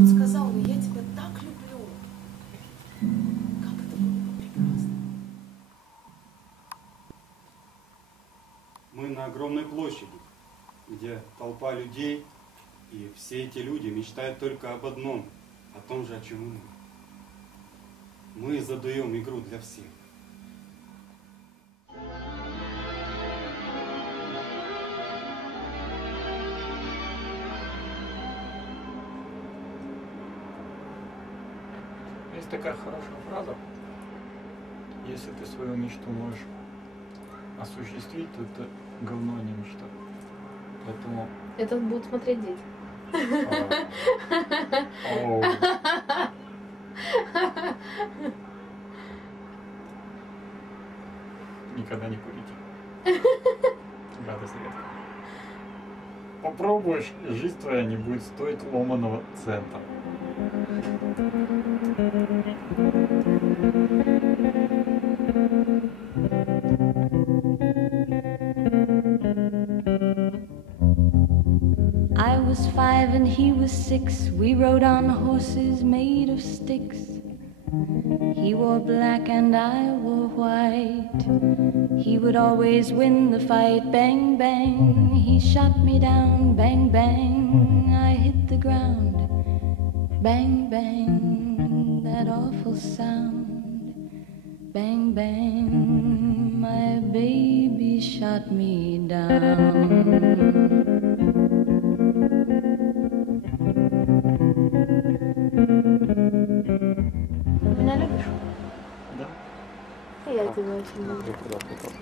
он сказал: ну я тебя так люблю. Как это было бы прекрасно. Мы на огромной площади, где толпа людей, и все эти люди мечтают только об одном, о том же, о чем и мы. Мы задаем игру для всех. Есть такая хорошая фраза: если ты свою мечту можешь осуществить, то это говно, а не мечта. Поэтому... Это будут смотреть дети. Никогда не курите. Гадость редко. Попробуешь, и жизнь твоя не будет стоить ломаного цента. I was 5 and he was 6. We rode on horses made of sticks. He wore black and I wore white. He would always win the fight. Bang, bang, he shot me down. Bang, bang, I hit the ground. Bang, bang, that awful sound. Bang, bang, my baby shot me down. Меня любишь? Да? И я тебя очень люблю. Куда попал?